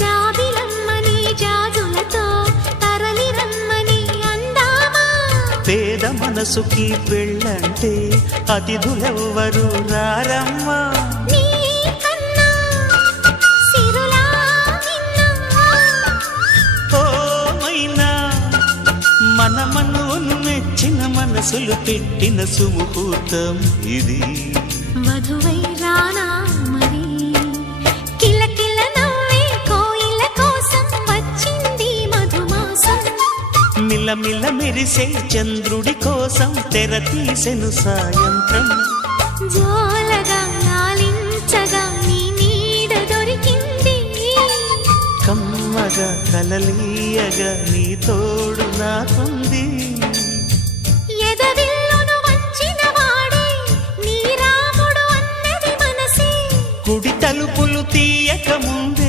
జాబిలమ్మని జాజులతో తరలి రమ్మని అందామా పేద మనసుకి పెళ్ళంటే అతిథులెవ్వరు రారమ్మా మనమను మెచ్చిన మనసులు పెట్టిన సుముహూర్తం ఇది వధువై రానా మరి కిలకిల నవ్వే కోయిల కోసం వచ్చింది మధుమాసం మిలమిల మెరిసే చంద్రుడి కోసం తెర తీసెను సాయంత్రం జోలగా లాలించగా నీ నీడ దొరికింది కమ్మగా కలలీయగా నీ తోడు నాకుంది ఎదవిల్లును వంచిన వాడే నీ రాముడు అన్నది మనసే కుడి తలుపులు తీయక ముందే